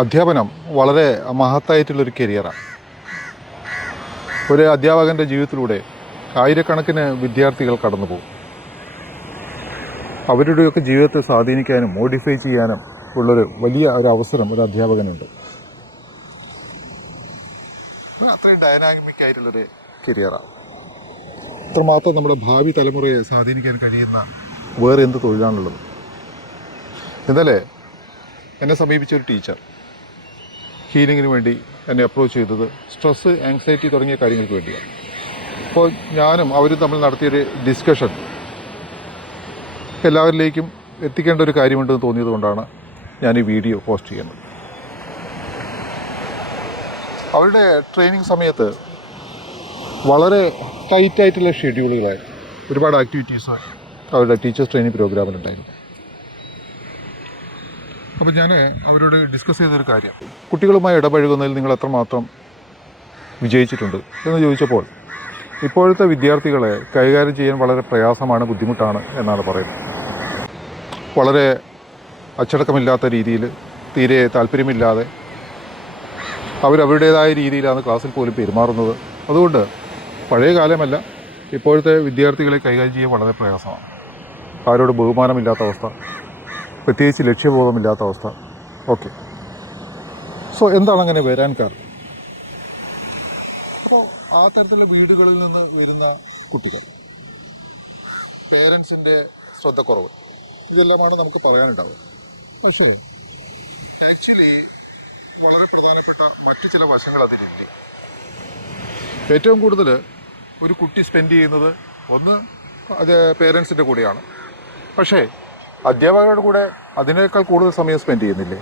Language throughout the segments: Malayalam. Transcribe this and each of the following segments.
അധ്യാപനം വളരെ മഹത്തായിട്ടുള്ളൊരു കരിയറാണ്. ഒരു അധ്യാപകൻ്റെ ജീവിതത്തിലൂടെ ആയിരക്കണക്കിന് വിദ്യാർത്ഥികൾ കടന്നു പോകും. അവരുടെയൊക്കെ ജീവിതത്തെ സ്വാധീനിക്കാനും മോഡിഫൈ ചെയ്യാനും ഉള്ളൊരു വലിയ ഒരു അവസരം ഒരു അധ്യാപകനുണ്ട്. അത്രയും ഡൈനാമിക് ആയിട്ടുള്ളൊരു കരിയറാണ്. അത്രമാത്രം നമ്മുടെ ഭാവി തലമുറയെ സ്വാധീനിക്കാൻ കഴിയുന്ന വേറെ എന്ത് തൊഴിലാണുള്ളത്? ഇന്നലെ എന്നെ സമീപിച്ചൊരു ടീച്ചർ ഹീലിങ്ങിന് വേണ്ടി എന്നെ അപ്രോച്ച് ചെയ്തത് സ്ട്രെസ്സ്, ആങ്സൈറ്റി തുടങ്ങിയ കാര്യങ്ങൾക്ക് വേണ്ടിയാണ്. അപ്പോൾ ഞാനും അവരും തമ്മിൽ നടത്തിയൊരു ഡിസ്കഷൻ എല്ലാവരിലേക്കും എത്തിക്കേണ്ട ഒരു കാര്യമുണ്ടെന്ന് തോന്നിയത് കൊണ്ടാണ് ഞാൻ ഈ വീഡിയോ പോസ്റ്റ് ചെയ്യുന്നത്. അവരുടെ ട്രെയിനിങ് സമയത്ത് വളരെ ടൈറ്റായിട്ടുള്ള ഷെഡ്യൂളുകളായിരുന്നു. ഒരുപാട് ആക്ടിവിറ്റീസ് അവരുടെ ടീച്ചേഴ്സ് ട്രെയിനിങ് പ്രോഗ്രാമിലുണ്ടായിരുന്നു. അപ്പോൾ ഞാൻ അവരോട് ഡിസ്കസ് ചെയ്തൊരു കാര്യം, കുട്ടികളുമായി ഇടപഴകുന്നതിൽ നിങ്ങൾ എത്രമാത്രം വിജയിച്ചിട്ടുണ്ട് എന്ന് ചോദിച്ചപ്പോൾ ഇപ്പോഴത്തെ വിദ്യാർത്ഥികളെ കൈകാര്യം ചെയ്യാൻ വളരെ പ്രയാസമാണ്, ബുദ്ധിമുട്ടാണ് എന്നാണ് പറയുന്നത്. വളരെ അച്ചടക്കമില്ലാത്ത രീതിയിൽ, തീരെ താല്പര്യമില്ലാതെ അവരവരുടേതായ രീതിയിലാണ് ക്ലാസ്സിൽ പോലും പെരുമാറുന്നത്. അതുകൊണ്ട് പഴയ കാലമല്ല, ഇപ്പോഴത്തെ വിദ്യാർത്ഥികളെ കൈകാര്യം ചെയ്യാൻ വളരെ പ്രയാസമാണ്. ആരോട് ബഹുമാനമില്ലാത്ത അവസ്ഥ, പ്രത്യേകിച്ച് ലക്ഷ്യബോധമില്ലാത്ത അവസ്ഥ. ഓക്കെ, സോ എന്താണ് അങ്ങനെ വരാൻ കാരണം? അപ്പോൾ ആ തരത്തിലുള്ള വീടുകളിൽ നിന്ന് വരുന്ന കുട്ടികൾ, പേരൻസിൻ്റെ ശ്രദ്ധക്കുറവ്, ഇതെല്ലാമാണ് നമുക്ക് പറയാനുണ്ടാവുക. പക്ഷേ ആക്ച്വലി വളരെ പ്രധാനപ്പെട്ട മറ്റു ചില വശങ്ങൾ അതിലുണ്ട്. ഏറ്റവും കൂടുതൽ ഒരു കുട്ടി സ്പെൻഡ് ചെയ്യുന്നത് ഒന്ന് അത് പേരൻസിൻ്റെ കൂടെയാണ്. പക്ഷേ അധ്യാപകരുടെ കൂടെ അതിനേക്കാൾ കൂടുതൽ സമയം സ്പെൻഡ് ചെയ്യുന്നില്ലേ?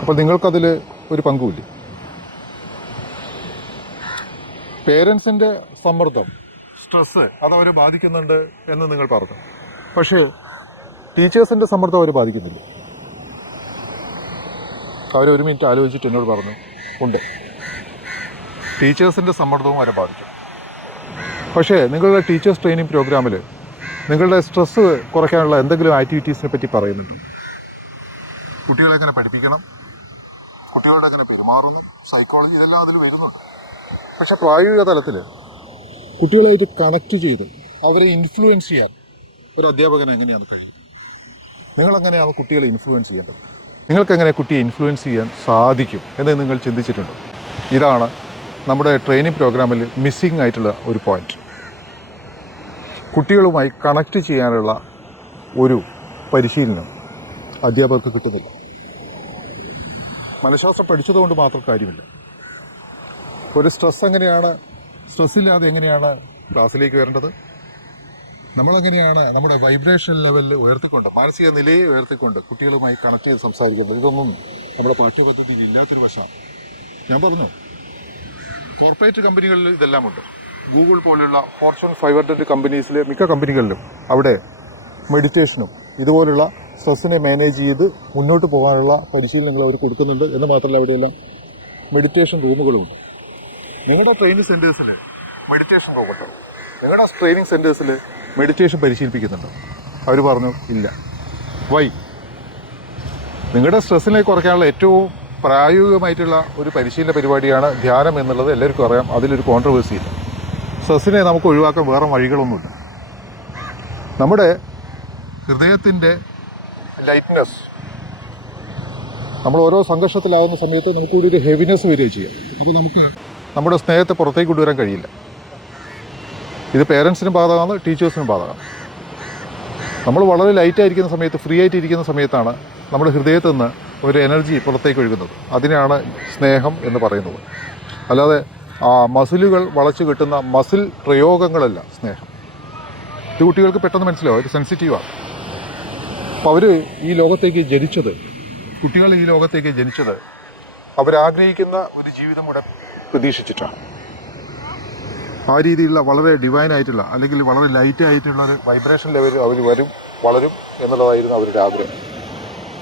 അപ്പോൾ നിങ്ങൾക്കതിൽ ഒരു പങ്കുമില്ലേ? പേരൻസിൻ്റെ സമ്മർദ്ദം, സ്ട്രെസ്സ് അതവരെ ബാധിക്കുന്നുണ്ട് എന്ന് നിങ്ങൾ പറഞ്ഞു. പക്ഷേ ടീച്ചേഴ്സിൻ്റെ സമ്മർദ്ദം അവരെ ബാധിക്കുന്നില്ല. അവരൊരു മിനിറ്റ് ആലോചിച്ചിട്ട് എന്നോട് പറഞ്ഞു, ഉണ്ട്, ടീച്ചേഴ്സിൻ്റെ സമ്മർദ്ദവും അവരെ ബാധിക്കും. പക്ഷേ നിങ്ങളുടെ ടീച്ചേഴ്സ് ട്രെയിനിങ് പ്രോഗ്രാമിൽ നിങ്ങളുടെ സ്ട്രെസ്സ് കുറയ്ക്കാനുള്ള എന്തെങ്കിലും ആക്ടിവിറ്റീസിനെ പറ്റി പറയുന്നുണ്ട്. കുട്ടികളെ എങ്ങനെ പഠിപ്പിക്കണം, കുട്ടികളോട് എങ്ങനെ പെരുമാറുന്നു, സൈക്കോളജി, ഇതെല്ലാം അതിൽ വരുന്നുണ്ട്. പക്ഷെ പ്രായോഗിക തലത്തിൽ കുട്ടികളായിട്ട് കണക്റ്റ് ചെയ്ത് അവരെ ഇൻഫ്ലുവൻസ് ചെയ്യാൻ ഒരു അധ്യാപകന് എങ്ങനെയാണ് കഴിയും? നിങ്ങളെങ്ങനെയാണ് കുട്ടികളെ ഇൻഫ്ലുവൻസ് ചെയ്യേണ്ടത്? നിങ്ങൾക്കെങ്ങനെ കുട്ടിയെ ഇൻഫ്ലുവൻസ് ചെയ്യാൻ സാധിക്കും എന്ന് നിങ്ങൾ ചിന്തിച്ചിട്ടുണ്ടോ? ഇതാണ് നമ്മുടെ ട്രെയിനിങ് പ്രോഗ്രാമിൽ മിസ്സിംഗ് ആയിട്ടുള്ള ഒരു പോയിന്റ്. കുട്ടികളുമായി കണക്റ്റ് ചെയ്യാനുള്ള ഒരു പരിശീലനം അധ്യാപകർക്ക് കിട്ടുന്നില്ല. മനഃശാസ്ത്രം പഠിച്ചതുകൊണ്ട് മാത്രം കാര്യമില്ല. ഒരു സ്ട്രെസ്സില്ലാതെ എങ്ങനെയാണ് ക്ലാസ്സിലേക്ക് വരേണ്ടത്, നമ്മളെങ്ങനെയാണ് നമ്മുടെ വൈബ്രേഷൻ ലെവലിൽ ഉയർത്തിക്കൊണ്ട്, മാനസിക നിലയെ ഉയർത്തിക്കൊണ്ട് കുട്ടികളുമായി കണക്ട് ചെയ്ത് സംസാരിക്കുന്നത്, ഇതൊന്നും നമ്മുടെ പാഠ്യപദ്ധതിയിൽ ഇല്ലാത്തൊരു വശമാണ്. ഞാൻ പറഞ്ഞു, കോർപ്പറേറ്റ് കമ്പനികളിൽ ഇതെല്ലാം ഉണ്ട്. ഗൂഗിൾ പോലുള്ള ഫോർച്യൂൺ 500 കമ്പനീസിലെ മിക്ക കമ്പനികളിലും അവിടെ മെഡിറ്റേഷനും ഇതുപോലുള്ള സ്ട്രെസ്സിനെ മാനേജ് ചെയ്ത് മുന്നോട്ട് പോകാനുള്ള പരിശീലനങ്ങൾ അവർ കൊടുക്കുന്നുണ്ട്. എന്ന് മാത്രമല്ല, അവിടെയെല്ലാം മെഡിറ്റേഷൻ റൂമുകളുമുണ്ട്. നിങ്ങളുടെ ട്രെയിനിങ് സെൻറ്റേഴ്സിൽ മെഡിറ്റേഷൻ റൂമുണ്ട്, നിങ്ങളുടെ ട്രെയിനിങ് സെൻറ്റേഴ്സിൽ മെഡിറ്റേഷൻ പരിശീലിപ്പിക്കുന്നുണ്ട്. അവർ പറഞ്ഞു ഇല്ല. വൈ? നിങ്ങളുടെ സ്ട്രെസ്സിനെ കുറയ്ക്കാനുള്ള ഏറ്റവും പ്രായോഗികമായിട്ടുള്ള ഒരു പരിശീലന പരിപാടിയാണ് ധ്യാനം എന്നുള്ളത് എല്ലാവർക്കും അറിയാം. അതിലൊരു കോൺട്രവേഴ്സി ഇല്ല. സ്ട്രെസ്സിനെ നമുക്ക് ഒഴിവാക്കാൻ വേറെ വഴികളൊന്നുമില്ല. നമ്മുടെ ഹൃദയത്തിൻ്റെ ലൈറ്റ്നെസ്, നമ്മൾ ഓരോ സംഘർഷത്തിലാകുന്ന സമയത്ത് നമുക്കൊരു ഒരു ഹെവിനെസ് വരികയും ചെയ്യാം. അപ്പോൾ നമുക്ക് നമ്മുടെ സ്നേഹത്തെ പുറത്തേക്ക് കൊണ്ടുവരാൻ കഴിയില്ല. ഇത് പേരൻസിനും ബാധകമാണ്, ടീച്ചേഴ്സിനും ബാധകമാണ്. നമ്മൾ വളരെ ലൈറ്റായിരിക്കുന്ന സമയത്ത്, ഫ്രീ ആയിട്ടിരിക്കുന്ന സമയത്താണ് നമ്മുടെ ഹൃദയത്തിൽ നിന്ന് ഒരു എനർജി പുറത്തേക്ക് ഒഴുകുന്നത്. അതിനാണ് സ്നേഹം എന്ന് പറയുന്നത്. അല്ലാതെ മസിലുകൾ വളച്ചു കിട്ടുന്ന മസിൽ പ്രയോഗങ്ങളല്ല സ്നേഹം. ഇത് കുട്ടികൾക്ക് പെട്ടെന്ന് മനസ്സിലാവും, അവർ സെൻസിറ്റീവാണ്. അപ്പോൾ അവർ ഈ ലോകത്തേക്ക് ജനിച്ചത്, കുട്ടികൾ ഈ ലോകത്തേക്ക് ജനിച്ചത് അവരാഗ്രഹിക്കുന്ന ഒരു ജീവിതം കൂടെ പ്രതീക്ഷിച്ചിട്ടാണ്. ആ രീതിയിലുള്ള വളരെ ഡിവൈനായിട്ടുള്ള അല്ലെങ്കിൽ വളരെ ലൈറ്റായിട്ടുള്ള ഒരു വൈബ്രേഷൻ ലെവലിൽ അവർ വളരും എന്നുള്ളതായിരുന്നു അവരുടെ ആഗ്രഹം.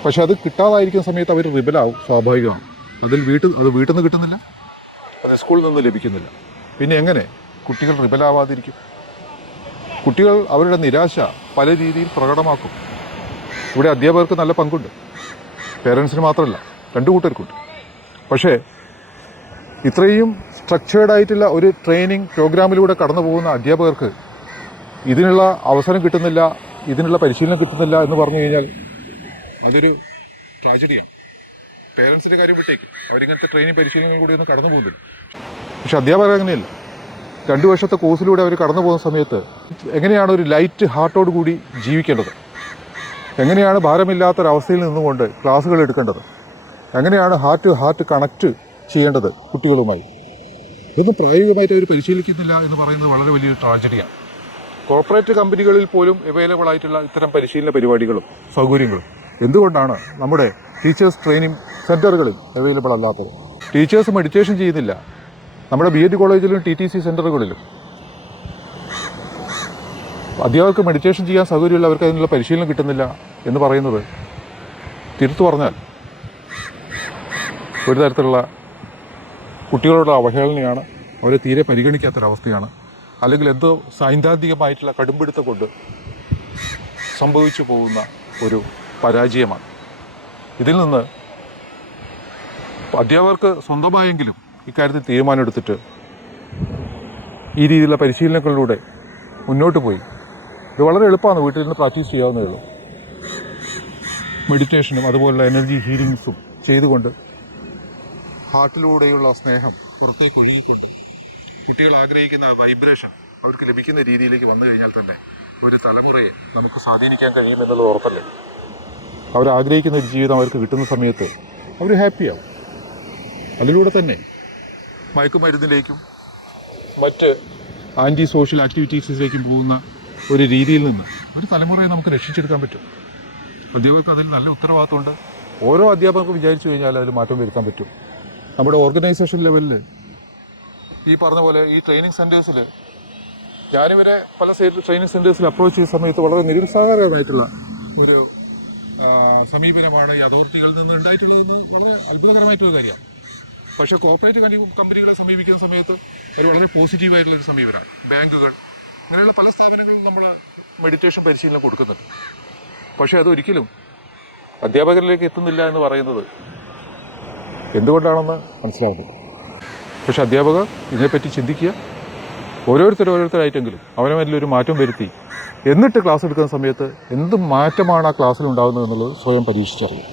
പക്ഷെ അത് കിട്ടാതായിരിക്കുന്ന സമയത്ത് അവർ റിബലാവും, സ്വാഭാവികമാണ്. അത് വീട്ടിൽ നിന്ന് കിട്ടുന്നില്ല, അത് സ്കൂളിൽ നിന്ന് ലഭിക്കുന്നില്ല. പിന്നെ എങ്ങനെ കുട്ടികൾ റിബലാവാതിരിക്കും? കുട്ടികൾ അവരുടെ നിരാശ പല രീതിയിൽ പ്രകടമാക്കും. ഇവിടെ അധ്യാപകർക്ക് നല്ല പങ്കുണ്ട്, പേരൻസിന് മാത്രമല്ല. രണ്ടു കൂട്ടർക്കുണ്ട്. പക്ഷേ ഇത്രയും സ്ട്രക്ചേർഡ് ആയിട്ടുള്ള ഒരു ട്രെയിനിങ് പ്രോഗ്രാമിലൂടെ കടന്നു പോകുന്ന അധ്യാപകർക്ക് ഇതിനുള്ള അവസരം കിട്ടുന്നില്ല, ഇതിനുള്ള പരിശീലനം കിട്ടുന്നില്ല എന്ന് പറഞ്ഞു കഴിഞ്ഞാൽ അതൊരു ട്രാജഡിയാണ്. പേരൻസിൻ്റെ കാര്യം വിട്ടേക്കും, അവരിങ്ങനത്തെ ട്രെയിനിങ് പരിശീലനങ്ങൾ കൂടി ഒന്നും കടന്നു പോകുന്നില്ല. പക്ഷെ അധ്യാപകർ അങ്ങനെയല്ല. 2 വർഷത്തെ കോഴ്സിലൂടെ അവർ കടന്നു പോകുന്ന സമയത്ത് എങ്ങനെയാണ് ഒരു ലൈറ്റ് ഹാർട്ടോട് കൂടി ജീവിക്കേണ്ടത്, എങ്ങനെയാണ് ഭാരമില്ലാത്തൊരവസ്ഥയിൽ നിന്നുകൊണ്ട് ക്ലാസ്സുകൾ എടുക്കേണ്ടത്, എങ്ങനെയാണ് ഹാർട്ട് ടു ഹാർട്ട് കണക്റ്റ് ചെയ്യേണ്ടത് കുട്ടികളുമായി, ഇതൊന്നും പ്രായോഗികമായിട്ട് അവർ പരിശീലിക്കുന്നില്ല എന്ന് പറയുന്നത് വളരെ വലിയൊരു ട്രാജഡിയാണ്. കോർപ്പറേറ്റ് കമ്പനികളിൽ പോലും അവൈലബിൾ ആയിട്ടുള്ള ഇത്തരം പരിശീലന പരിപാടികളും സൗകര്യങ്ങളും എന്തുകൊണ്ടാണ് നമ്മുടെ ടീച്ചേഴ്സ് ട്രെയിനിങ് സെൻറ്ററുകളിൽ അവൈലബിൾ അല്ലാത്തത്? ടീച്ചേഴ്സ് മെഡിറ്റേഷൻ ചെയ്യുന്നില്ല. നമ്മുടെ BEd കോളേജിലും TTC സെൻറ്ററുകളിലും അധ്യാപകർക്ക് മെഡിറ്റേഷൻ ചെയ്യാൻ സൗകര്യമുള്ളവർക്ക് അതിനുള്ള പരിശീലനം കിട്ടുന്നില്ല എന്ന് പറയുന്നത് തിരുത്തു പറഞ്ഞാൽ ഒരു തരത്തിലുള്ള കുട്ടികളുടെ അവഹേളനയാണ്, അവരെ തീരെ പരിഗണിക്കാത്തൊരവസ്ഥയാണ്, അല്ലെങ്കിൽ എന്തോ സൈദ്ധാന്തികമായിട്ടുള്ള കടുംപിടുത്തം കൊണ്ട് സംഭവിച്ചു പോകുന്ന ഒരു പരാജയമാണ്. ഇതിൽ നിന്ന് അധ്യാപകർക്ക് സ്വന്തമായെങ്കിലും ഇക്കാര്യത്തിൽ തീരുമാനമെടുത്തിട്ട് ഈ രീതിയിലുള്ള പരിശീലനങ്ങളിലൂടെ മുന്നോട്ട് പോയി, ഇത് വളരെ എളുപ്പമാണ്, വീട്ടിൽ നിന്ന് പ്രാക്ടീസ് ചെയ്യാവുന്നതേ ഉള്ളൂ. മെഡിറ്റേഷനും അതുപോലുള്ള എനർജി ഹീലിങ്സും ചെയ്തുകൊണ്ട് ഹാർട്ടിലൂടെയുള്ള സ്നേഹം പുറത്തേക്ക് ഒഴുകിക്കൊണ്ട് കുട്ടികൾ ആഗ്രഹിക്കുന്ന വൈബ്രേഷൻ അവർക്ക് ലഭിക്കുന്ന രീതിയിലേക്ക് വന്നു കഴിഞ്ഞാൽ തന്നെ ഒരു തലമുറയെ നമുക്ക് സ്വാധീനിക്കാൻ കഴിയുമെന്നുള്ളത് ഉറപ്പല്ലേ. അവരാഗ്രഹിക്കുന്ന ഒരു ജീവിതം അവർക്ക് കിട്ടുന്ന സമയത്ത് അവർ ഹാപ്പിയാവും. അതിലൂടെ തന്നെ മയക്കുമരുന്നിലേക്കും മറ്റ് ആൻറ്റി സോഷ്യൽ ആക്ടിവിറ്റീസിലേക്കും പോകുന്ന ഒരു രീതിയിൽ നിന്ന് ഒരു തലമുറയെ നമുക്ക് രക്ഷിച്ചെടുക്കാൻ പറ്റും. അധ്യാപകർക്ക് അതിൽ നല്ല ഉത്തരവാദിത്തമുണ്ട്. ഓരോ അധ്യാപകർക്കും വിചാരിച്ചു കഴിഞ്ഞാൽ അതിൽ മാറ്റം വരുത്താൻ പറ്റും. നമ്മുടെ ഓർഗനൈസേഷൻ ലെവലിൽ ഈ പറഞ്ഞ പോലെ ഈ ട്രെയിനിങ് സെൻറ്റേഴ്സിൽ ഞാനിവരെ പല ട്രെയിനിങ് സെൻറ്റേഴ്സിൽ അപ്രോച്ച് ചെയ്ത സമയത്ത് വളരെ നിരുത്സാഹകരമായിട്ടുള്ള ഒരു സമീപനമാണ് ഈ അതോറിറ്റികളിൽ നിന്ന് ഉണ്ടായിട്ടുള്ളതെന്ന് വളരെ അത്ഭുതകരമായിട്ടൊരു കാര്യമാണ്. പക്ഷേ കോർപ്പറേറ്റ് കമ്പനികളെ സമീപിക്കുന്ന സമയത്ത് ഒരു വളരെ പോസിറ്റീവായിട്ടുള്ളൊരു സമീപനമാണ്. ബാങ്കുകൾ ഇങ്ങനെയുള്ള പല സ്ഥാപനങ്ങളും നമ്മൾ മെഡിറ്റേഷൻ പരിശീലനം കൊടുക്കുന്നുണ്ട്. പക്ഷേ അതൊരിക്കലും അധ്യാപകരിലേക്ക് എത്തുന്നില്ല എന്ന് പറയുന്നത് എന്തുകൊണ്ടാണെന്ന് മനസ്സിലാവുന്നില്ല. പക്ഷെ അധ്യാപകർ ഇതിനെപ്പറ്റി ചിന്തിക്കുക, ഓരോരുത്തരായിട്ടെങ്കിലും അവനവരിലൊരു മാറ്റം വരുത്തി എന്നിട്ട് ക്ലാസ് എടുക്കുന്ന സമയത്ത് എന്ത് മാറ്റമാണ് ആ ക്ലാസ്സിൽ ഉണ്ടാകുന്നത് എന്നുള്ളത് സ്വയം പരീക്ഷിച്ചറിയുക.